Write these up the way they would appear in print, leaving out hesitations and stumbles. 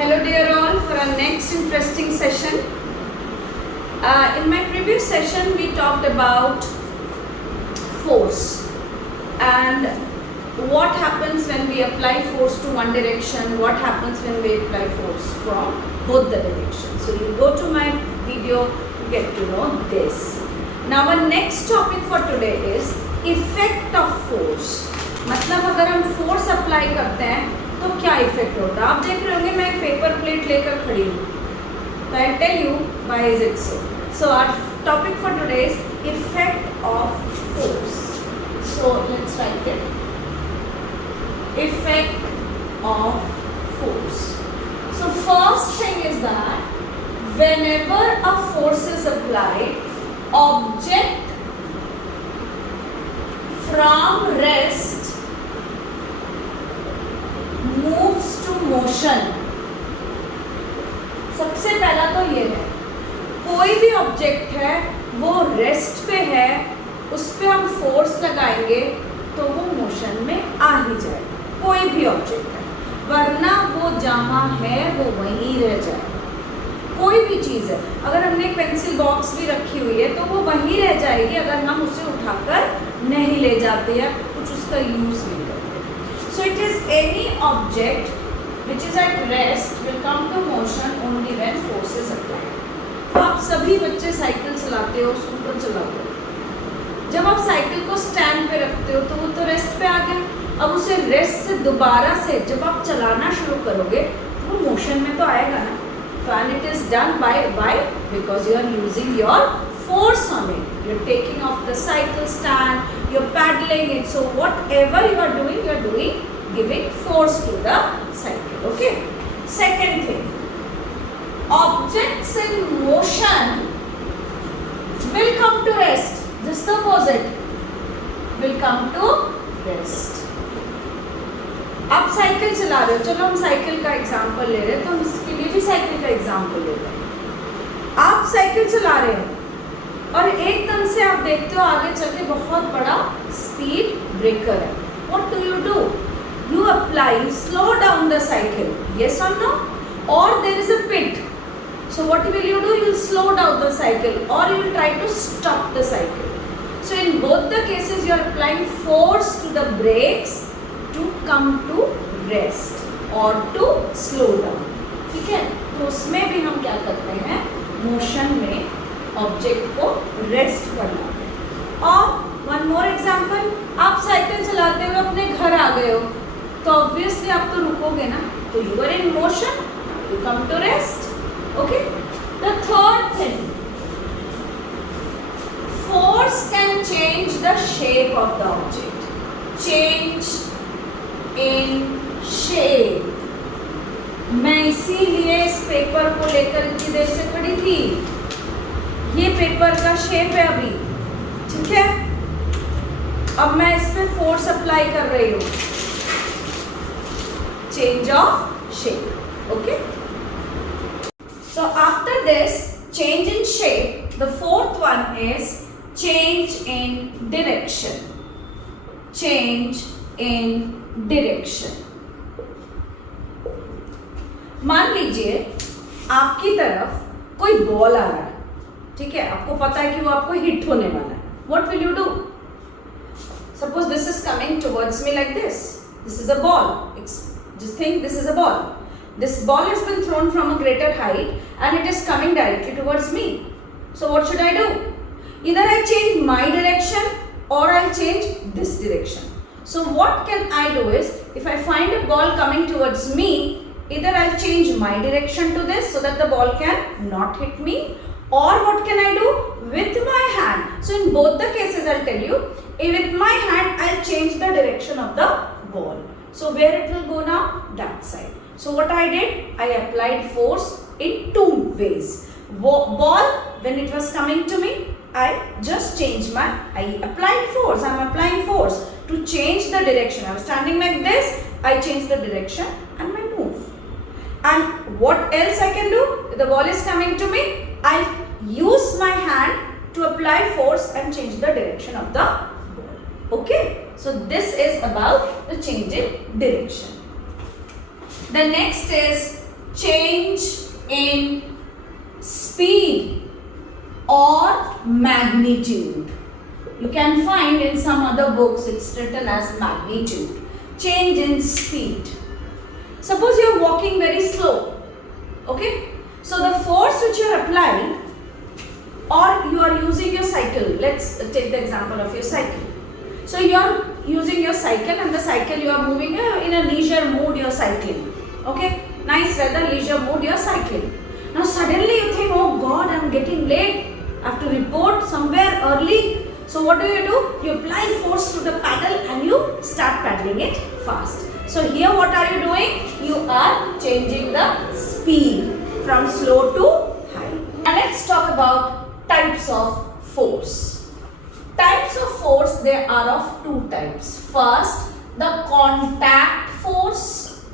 Hello dear all, for our next interesting session. In my previous session we talked about force and what happens when we apply force to one direction, what happens when we apply force from both the directions. So you go to my video, you get to know this. Now our next topic for today is effect of force. मतलब अगर हम force apply करते हैं तो क्या effect होता है. आप देख रहे होंगे मैं एक पेपर प्लेट लेकर खड़ी हूँ, तो I tell you why is it so. So our topic for today is effect of force. So let's write it. Effect of force. So first thing is that whenever a force is applied, object from rest moves to motion. सबसे पहला तो ये है, कोई भी object है वो rest पे है, उस पे हम फोर्स लगाएंगे तो वो मोशन में आ ही जाए. कोई भी ऑब्जेक्ट है, वरना वो जहाँ है वो वहीं रह जाए. कोई भी चीज़ है, अगर हमने पेंसिल बॉक्स भी रखी हुई है तो वो वहीं रह जाएगी अगर हम उसे उठाकर नहीं ले जाते या कुछ उसका यूज नहीं करते. So it is any object which is at rest will come to motion only when force is applied. आप सभी बच्चे साइकिल चलाते हो, स्कूटर चलाते हो. जब आप साइकिल को स्टैंड पे रखते हो तो वो तो रेस्ट पे आ गया. अब उसे रेस्ट से दोबारा से जब आप चलाना शुरू करोगे तो वो मोशन में तो आएगा ना. And it is done by because you are using your force on it. You are taking off the cycle stand, you are paddling it. So whatever you are doing giving force to the cycle. Okay. Second thing, objects in motion will come to rest. Just the opposite will come to rest. आप cycle चला रहे हो, चलो हम cycle का example ले रहे हैं तो हम इसके लिए भी साइकिल का एग्जांपल लेते हैं. आप साइकिल चला रहे हो और एकदम से आप देखते हो आगे चल के बहुत बड़ा स्पीड ब्रेकर है. What do? You apply, you slow down the cycle. Yes or no? और there is a pit. So what will you do? You slow down the cycle और you try to stop the cycle. So in both the cases you are applying force to the brakes to come to rest or to slow down. ठीक है, तो उसमें भी हम क्या करते हैं, मोशन में ऑब्जेक्ट को रेस्ट करना है. और वन मोर एग्जांपल, आप साइकिल चलाते हुए अपने घर आ गए हो तो ऑब्वियसली आप तो रुकोगे ना, तो you are in motion, you come to rest. Okay. The third thing, force can change the shape of the object. Change in shape. मैं इसीलिए इस पेपर को लेकर इतनी देर से खड़ी थी. ये पेपर का शेप है अभी, ठीक है. अब मैं इस पे फोर्स अप्लाई कर रही हूँ. Change of shape. Okay. So after this change in shape, the fourth one is change in direction. Change in direction. मान लीजिए आपकी तरफ कोई बॉल आ रहा है, ठीक है, आपको पता है कि वो आपको हिट होने वाला है. What will you do? Suppose this is coming towards me like this. This is a ball. Just think this is a ball. This ball has been thrown from a greater height and it is coming directly towards me. So what should I do? Either I change my direction or I change this direction. So what can I do is, if I find a ball coming towards me, either I'll change my direction to this so that the ball can not hit me, or what can I do? With my hand. So in both the cases I'll tell you, with my hand I'll change the direction of the ball. So where it will go now? That side. So what I did? I applied force in two ways. Ball, when it was coming to me, I applied force. I'm applying force to change the direction. I was standing like this, I change the direction and I move. And what else I can do? If the ball is coming to me, I use my hand to apply force and change the direction of the ball. Okay? So this is about the change in direction. The next is change in speed or magnitude. You can find in some other books it's written as magnitude. Change in speed. Suppose you are walking very slow. Okay? So the force which you are applying, or you are using your cycle. Let's take the example of your cycle. So you are using your cycle, and the cycle you are moving in a leisure mood, you are cycling. Okay? Nice weather, leisure mood, you are cycling. Now suddenly you think, oh God, I am getting late. I have to report somewhere early. So what do? You apply force to the paddle and you start paddling it fast. So here what are you doing? You are changing the speed from slow to high. And let's talk about types of force. Types of force, there are of two types. First, the contact force,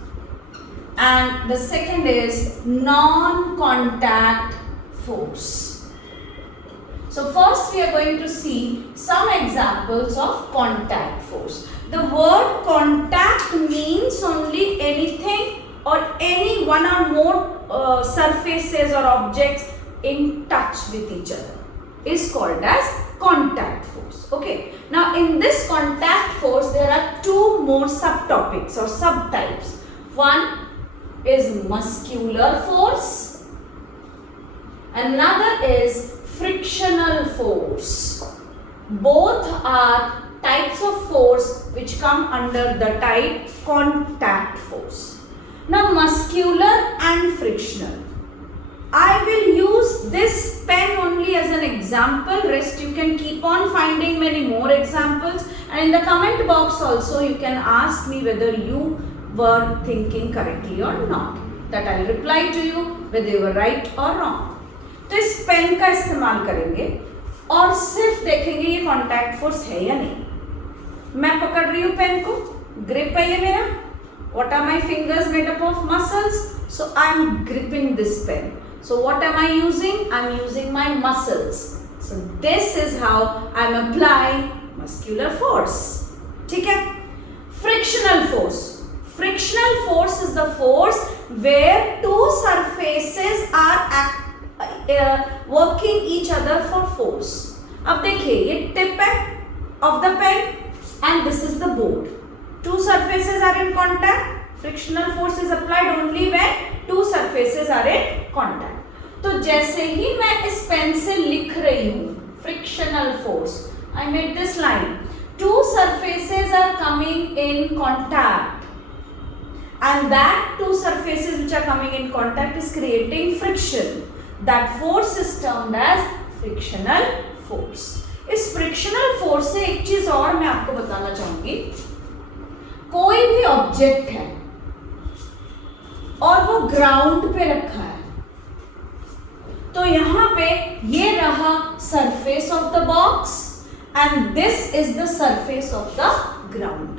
and the second is non-contact force. So first we are going to see some examples of contact force. The word contact means only anything or any one or more surfaces or objects in touch with each other is called as contact force. Okay. Now in this contact force there are two more subtopics or subtypes. One is muscular force. Another is frictional force. Both are types of force which come under the type contact force. Now muscular and frictional. I will use this pen only as an example. Rest you can keep on finding many more examples, and in the comment box also you can ask me whether you were thinking correctly or not. That I will reply to you whether you were right or wrong. तो इस pen का इस्तेमाल करेंगे और सिर्फ देखेंगे ये contact force है या नहीं। मैं पकड़ रही हूँ पेन को, ग्रिप है ये मेरा। What are my fingers made up of? Muscles. So I am gripping this pen. So what am I using? I am using my muscles. So this is how I am applying muscular force. ठीक है? Frictional force. Frictional force is the force where two surfaces are working each other for force. अब देखिए ये tip है of the pen and this is the board. Two surfaces are in contact. Frictional force is applied only when two surfaces are in contact. तो जैसे ही मैं इस pen से लिख रही हूँ frictional force, I made this line. Two surfaces are coming in contact, and that two surfaces which are coming in contact is creating friction. That force is termed as frictional force. इस frictional force से एक चीज और मैं आपको बताना चाहूंगी. कोई भी ऑब्जेक्ट है और वो ग्राउंड पे रखा है, तो यहाँ पे ये रहा surface of the box and this is the surface of the ground.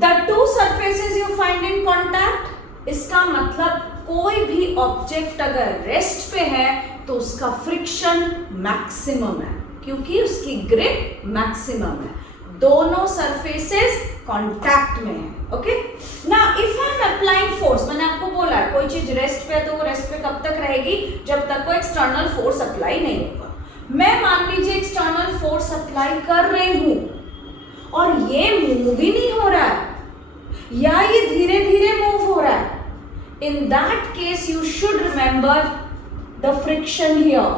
The two surfaces you find in contact, इसका मतलब कोई भी ऑब्जेक्ट अगर रेस्ट पे है तो उसका फ्रिक्शन मैक्सिमम है क्योंकि उसकी ग्रिप मैक्सिमम है. दोनों सरफेसेस कांटेक्ट में है. Okay. Now if I am applying force, मैंने आपको बोला कोई चीज रेस्ट पे है तो वो रेस्ट पे कब तक रहेगी, जब तक कोई एक्सटर्नल फोर्स अप्लाई नहीं होगा. मैं मान लीजिए एक्सटर्नल फोर्स अप्लाई कर रही हूं और ये मूव ही नहीं हो रहा है या ये धीरे धीरे मूव हो रहा है. In that case you should remember the friction here.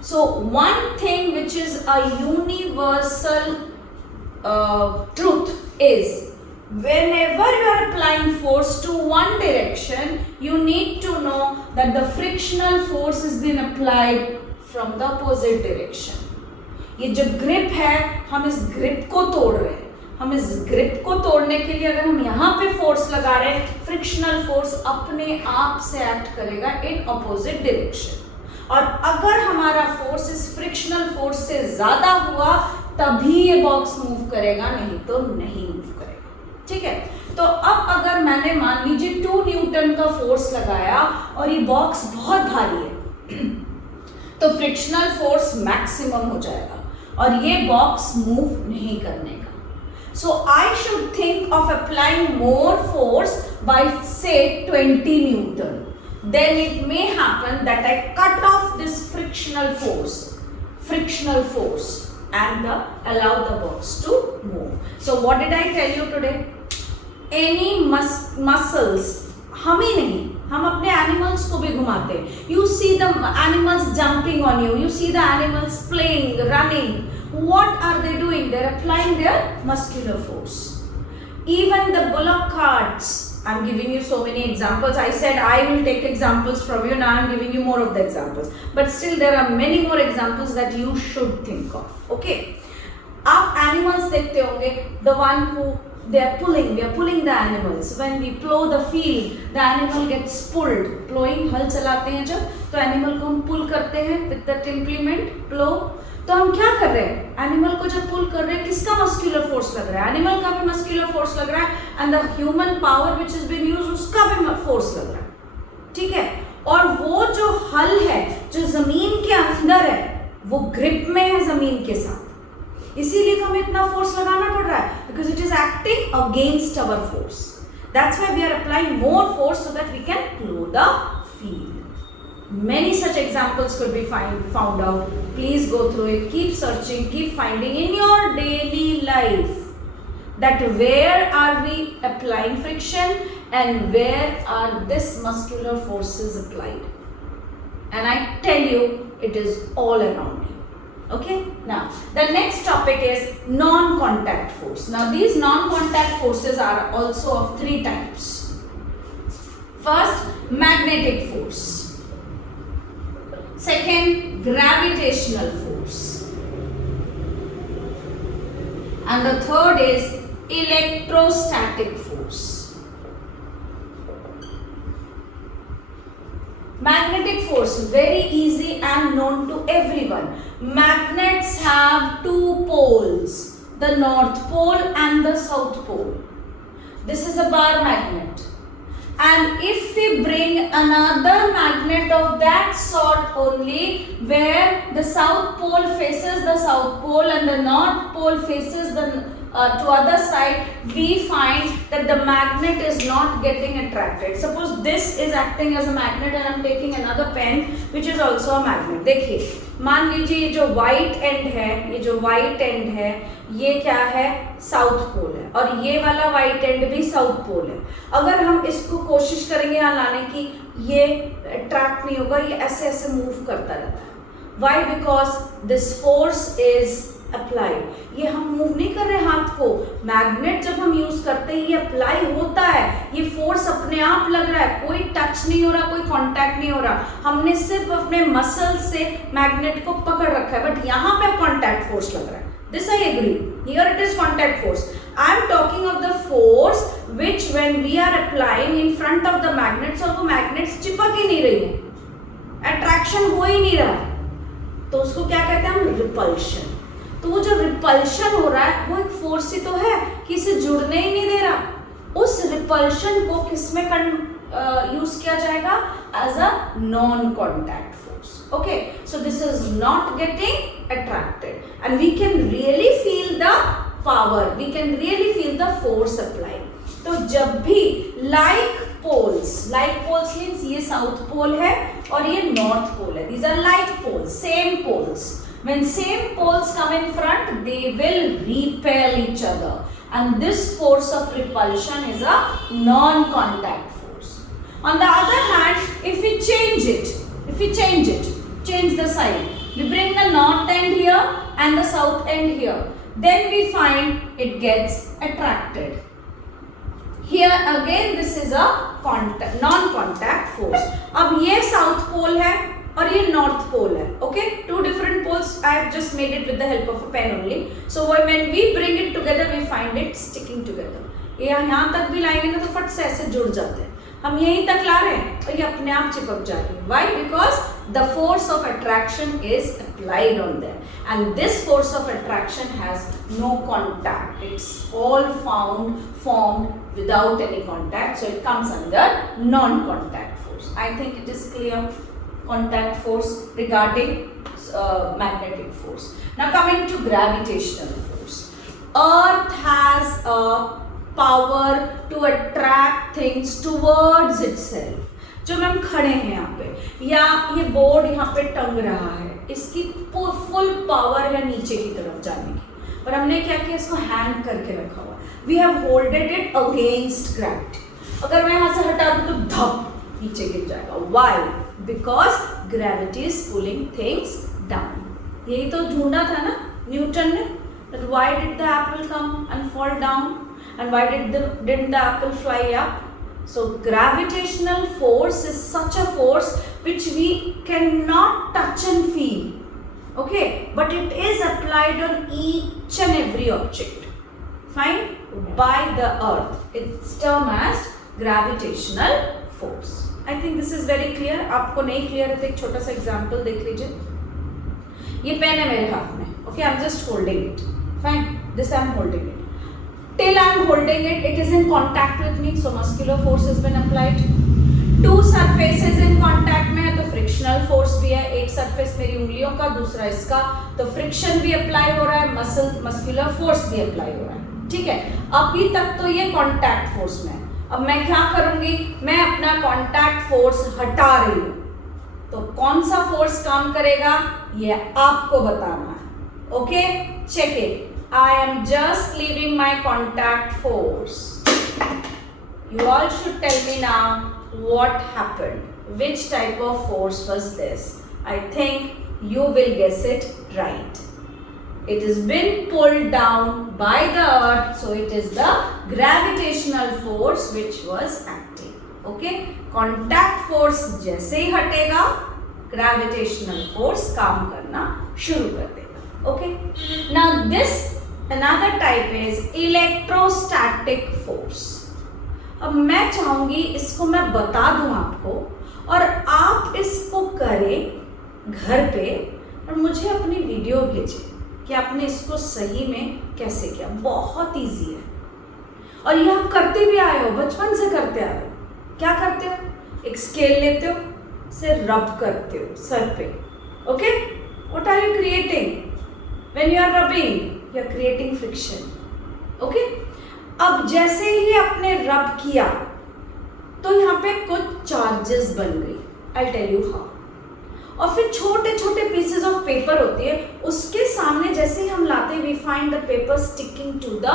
So one thing which is a universal truth is whenever you are applying force to one direction, you need to know that the frictional force is being applied from the opposite direction. ये जो grip है, हम इस grip को तोड़ रहे हैं. हम इस ग्रिप को तोड़ने के लिए अगर हम यहाँ पे फोर्स लगा रहे हैं, फ्रिक्शनल फोर्स अपने आप से एक्ट करेगा इन ऑपोजिट डायरेक्शन. और अगर हमारा फोर्स इस फ्रिक्शनल फोर्स से ज्यादा हुआ तभी ये बॉक्स मूव करेगा, नहीं तो नहीं मूव करेगा. ठीक है. तो अब अगर मैंने मान लीजिए 2 न्यूटन का फोर्स लगाया और ये बॉक्स बहुत भारी है तो फ्रिक्शनल फोर्स मैक्सिमम हो जाएगा और ये बॉक्स मूव नहीं करने का. So I should think of applying more force by say 20 Newton. then it may happen that I cut off this frictional force and allow the box to move. So what did I tell you today? Any muscles, हम ही नहीं, हम अपने animals को भी घुमाते हैं. You see the animals jumping on you, you see the animals playing, running. What are they doing? They're applying their muscular force. Even the bullock carts, I'm giving you so many examples. I said I will take examples from you. Now I'm giving you more of the examples. But still there are many more examples that you should think of. Okay. आप animals देखते होंगे. The one who we are pulling the animals. When we plow the field, the animal gets pulled. Plowing, हल चलाते हैं जब, तो animal को हम pull करते हैं with that implement, plow. तो हम क्या कर रहे हैं? एनिमल को जब पुल कर रहे हैं, किसका मस्कुलर फोर्स लग रहा है? एनिमल का भी मस्कुलर फोर्स लग रहा है, and the human power which is been used, उसका भी फोर्स लग रहा है. ठीक है. और वो जो हल है, जो जमीन के अंदर है, वो ग्रिप में है जमीन के साथ. इसीलिए तो हमें इतना फोर्स लगाना पड़ रहा है, because it is acting against our force. That's why we are applying more force so that we can plough the field. Many such examples could be found out. Please go through it, keep searching, keep finding in your daily life that where are we applying friction and where are this muscular forces applied. And I tell you, it is all around you. Okay. Now the next topic is non-contact force. Now these non-contact forces are also of three types. First, magnetic force. Second, gravitational force. And the third is electrostatic force. Magnetic force, very easy and known to everyone. Magnets have two poles, the North Pole and the South Pole. This is a bar magnet. And if we bring another magnet of that sort only, where the South Pole faces the South Pole and the North Pole faces the to other side, we find that the magnet is not getting attracted. Suppose this is acting as a magnet and I'm taking another pen which is also a magnet. देखिए, मान लीजिए ये जो white end है, ये क्या है? South pole है, और ये वाला white end भी साउथ पोल है. अगर हम इसको कोशिश करेंगे यहाँ लाने की, ये अट्रैक्ट नहीं होगा, ये ऐसे ऐसे मूव करता रहता है. Why? Because this force is applied. ये हम मूव नहीं कर रहे हाथ को. मैग्नेट जब हम यूज करते हैं, ये अप्लाई होता है, ये फोर्स अपने आप लग रहा है, कोई टच नहीं हो रहा, कोई कांटेक्ट नहीं हो रहा. हमने सिर्फ अपने मसल से मैग्नेट को पकड़ रखा है, बट यहाँ पे कांटेक्ट फोर्स लग रहा है. This I agree. Here it is contact force. I am talking of the force which when we are applying in front of the magnets, और वो magnets चिपक ही नहीं रही है, attraction हो ही नहीं रहा है, तो उसको क्या कहते हैं हम? रिपल्शन. तो वो जो रिपल्शन हो रहा है, वो एक फोर्स ही तो है कि इसे जुड़ने ही नहीं दे रहा. उस रिपल्शन को किसमें यूज किया जाएगा? As a non contact force. Okay, so this is not getting attracted and we can really feel the power, we can really feel the force apply. तो जब भी लाइक पोल्स मीन्स ये south pole है और ये north pole है, these are like poles, same poles. When same poles come in front, they will repel each other, and this force of repulsion is a non-contact force. On the other hand, if we change it, change the side, we bring the north end here and the south end here, then we find it gets attracted. Here again this is a non-contact force. अब ये south pole है और ये north pole है. Okay, two different poles. I have just made it with the help of a pen only. So when we bring it together, we find it sticking together. ये यहाँ तक भी लाएंगे ना तो फट से ऐसे जुड़ जाते हैं. हम यहीं तक ला रहे हैं और ये अपने आप चिपक जा रही है. Why? Because the force of attraction is applied on them, and this force of attraction has no contact. It's all formed without any contact, so it comes under non-contact force. I think it is clear. Contact force regarding magnetic force. Now coming to gravitational force. Earth has a power to attract things towards itself. जो ma'am खड़े हैं यहाँ पे, या ये board यहाँ पे टंग रहा है, इसकी फुल पावर है नीचे की तरफ जाने की, पर हमने क्या किया, इसको हैंग करके रखा हुआ। We have holded it against gravity. अगर मैं यहाँ से हटा दूँ तो धप नीचे गिर जाएगा। Why? Because gravity is pulling things down. यही तो ढूंढा था ना न्यूटन ने, that why did the apple come and fall down, and why didn't the apple fly up? So gravitational force is such a force which we cannot touch and feel, okay, but it is applied on each and every object, fine, by the earth. It's termed as gravitational force. I think this is very clear. आपको नहीं clear है तो एक छोटा सा example देख लीजिए। ये पेन है मेरे हाथ में, okay, I'm just holding it, fine, this I'm holding it. Till I'm holding it, it is in contact with me, so muscular force has been applied. Two surfaces in contact में है तो frictional force भी है, एक surface मेरी उंगलियों का, दूसरा इसका, तो friction भी apply हो रहा है, muscular force भी apply हो रहा है, ठीक है। अभी तक तो ये contact force में है। अब मैं क्या करूंगी, मैं अपना contact force हटा रही हूँ, तो कौन सा force काम करेगा ये आपको बताना है, okay, check it. I am just leaving my contact force. You all should tell me now what happened. Which type of force was this? I think you will guess it right. It has been pulled down by the earth, so it is the gravitational force which was acting. Okay? Contact force जैसे ही हटेगा, gravitational force काम करना शुरू कर देगा. Okay? Now this another type is electrostatic force. अब मैं चाहूंगी इसको मैं बता दूं आपको और आप इसको करें घर पे और मुझे अपनी वीडियो भेजें कि आपने इसको सही में कैसे किया। बहुत इजी है और ये आप करते भी आए हो, बचपन से करते आए हो। क्या करते हो, एक स्केल लेते हो, से रब करते हो सर पे। Okay, what are you creating when you are rubbing? You are creating friction. Okay, अब जैसे ही आपने रब किया तो यहाँ पे कुछ चार्जेस बन गई। I tell you how. और फिर छोटे छोटे पीसेस ऑफ पेपर होती है, उसके सामने जैसे ही हम लाते हैं we find the paper sticking to the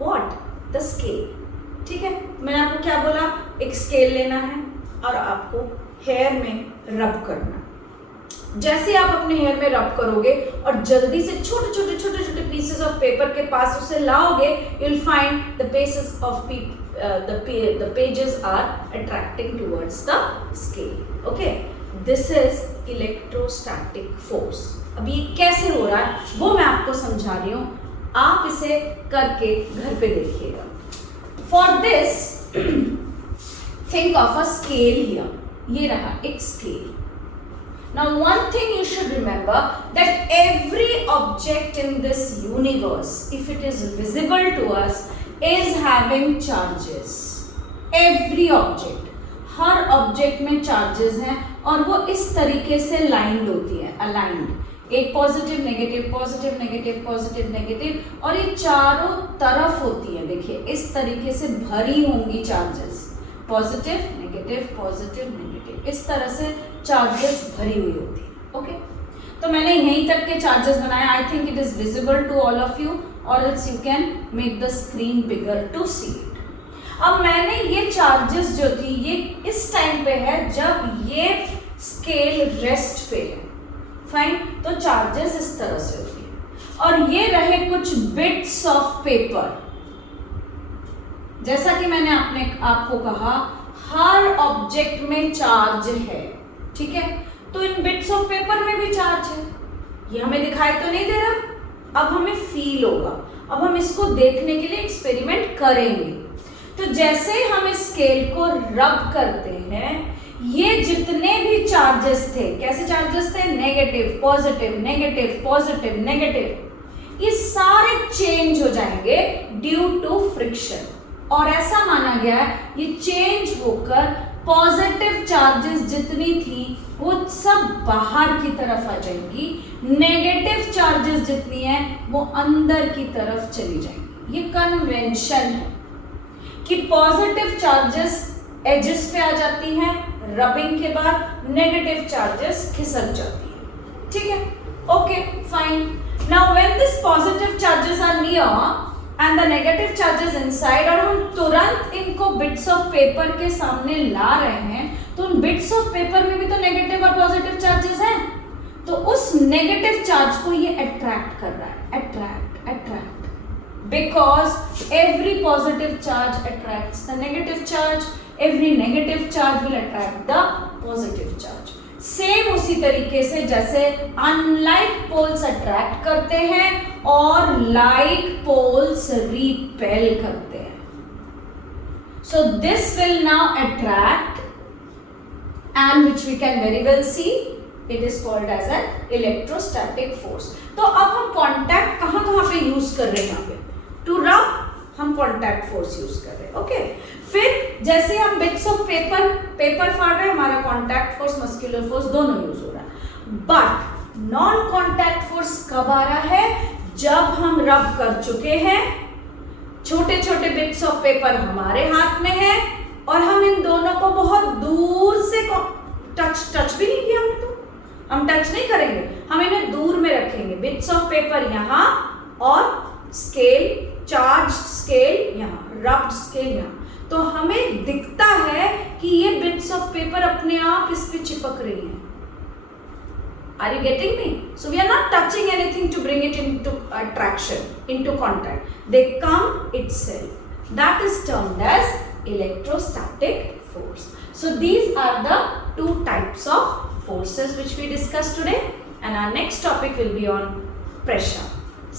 what, the scale. ठीक है, मैंने आपको क्या बोला, एक स्केल लेना है और आपको हेयर में रब करना। जैसे आप अपने हेयर में रब करोगे और जल्दी से छोटे छोटे पीसेस ऑफ पेपर के पास उसे लाओगे, you will find the pieces of the pages are attracting towards the scale. Okay, this is electrostatic force. अब ये कैसे हो रहा है वो मैं आपको समझा रही हूँ, आप इसे करके घर पे देखिएगा। For this think of a scale here. ये रहा एक scale. Now one thing you should remember that every object in this universe, if it is visible to us, is having charges. Every object, her object में charges हैं और वो इस तरीके से लाइंड होती है, अलाइंड। एक positive negative positive negative positive negative, और ये चारों तरफ होती है। देखिए इस तरीके से भरी होंगी चार्जेस, पॉजिटिव नेगेटिव, इस तरह से चार्जेस भरी हुई होती है। ओके, तो मैंने यहीं तक के चार्जेस बनाए। I think it is visible to all of you, or else you can make the screen bigger to see it. अब मैंने ये चार्जेस जो थी ये इस टाइम पे है जब ये स्केल रेस्ट पे है, फाइन। तो चार्जेस इस तरह से होती है और ये रहे कुछ बिट्स ऑफ पेपर। जैसा कि मैंने आपको कहा हर ऑब्जेक्ट में चार्ज है, ठीक है। तो इन बिट्स ऑफ पेपर में भी चार्ज है। ये हमें दिखाई तो नहीं दे रहा, अब हमें फील होगा। अब हम इसको देखने के लिए एक्सपेरिमेंट करेंगे। तो जैसे हम इस स्केल को रब करते हैं, ये जितने भी चार्जेस थे, कैसे चार्जेस थे, negative positive negative positive negative, ये सारे चेंज हो जाएंगे ड्यू टू फ्रिक्शन। और ऐसा माना गया है ये चेंज होकर पॉजिटिव चार्जेस जितनी थी वो सब बाहर की तरफ आ जाएंगी, नेगेटिव चार्जेस जितनी हैं वो अंदर की तरफ चली जाएंगी। ये कन्वेंशन है कि पॉजिटिव चार्जेस एजेस पे आ जाती हैं, रबिंग के बाद नेगेटिव चार्जेस खिसक जाती है, ठीक है, okay fine. Now when this positive charges are near and the negative charges inside, और हम तुरंत इनको बिट्स ऑफ पेपर के सामने ला रहे हैं, तो उन बिट्स ऑफ पेपर में भी तो नेगेटिव और पॉजिटिव चार्जेस हैं, तो उस नेगेटिव चार्ज को ये अट्रैक्ट कर रहा है, attract, because every positive charge attracts the negative charge, every negative charge will attract the positive charge. Same उसी तरीके से जैसे अनलाइक पोल्स अट्रैक्ट करते हैं और लाइक पोल्स रिपेल करते हैं। So this will now attract and which we can very well see it is called as an electrostatic force. तो अब हम कॉन्टैक्ट कहां पे यूज कर रहे हैं, यहाँ पे टू रब हम कॉन्टैक्ट फोर्स यूज कर रहे हैं, ओके। फिर जैसे हम बिट्स ऑफ पेपर फाड़ रहे हैं, हमारा कॉन्टैक्ट फोर्स मस्कुलर फोर्स दोनों यूज हो रहा है। बट नॉन कॉन्टैक्ट फोर्स कब आ रहा है, जब हम रब कर चुके हैं, छोटे छोटे बिट्स ऑफ पेपर हमारे हाथ में है और हम इन दोनों को बहुत दूर से टच भी नहीं किया हमने, तो हम टच नहीं करेंगे, हम इन्हें दूर में रखेंगे, बिट्स ऑफ पेपर यहाँ और स्केल, चार्ज स्केल यहाँ, रब्ड स्केल यहाँ, तो हमें दिखता है कि ये बिट्स ऑफ पेपर अपने आप इस पे चिपक रही हैं। Are you getting me? So we are not touching anything to bring it into attraction, into contact. They come itself. That is termed as electrostatic force. So these are the two types of forces which we discussed today, and our next topic will be on pressure.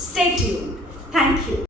Stay tuned. Thank you.